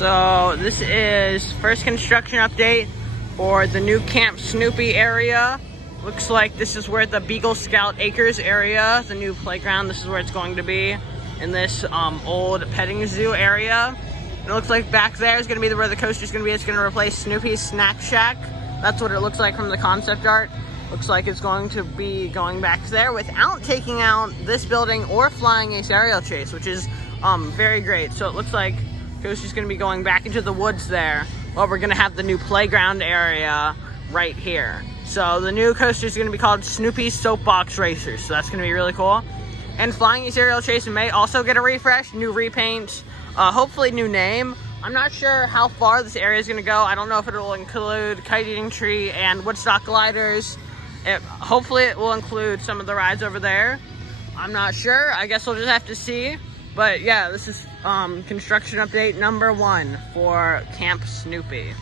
So this is first construction update for the new Camp Snoopy area. Looks like this is where the Beagle Scout Acres area, the new playground, this is where it's going to be in this old petting zoo area. And it looks like back there is going to be where the coaster is going to be. It's going to replace Snoopy's Snack Shack. That's what it looks like from the concept art. Looks like it's going to be going back there without taking out this building or flying a aerial chase, which is very great. So it looks like coaster's going to be going back into the woods there. Well, we're going to have the new playground area right here. So the new coaster is going to be called Snoopy's Soapbox Racers. So that's going to be really cool. And Flying Ace Aerial Chase may also get a refresh, new repaint, hopefully new name. I'm not sure how far this area is going to go. I don't know if it will include Kite Eating Tree and Woodstock Gliders. Hopefully it will include some of the rides over there. I'm not sure. I guess we'll just have to see. But yeah, this is construction update number 1 for Camp Snoopy.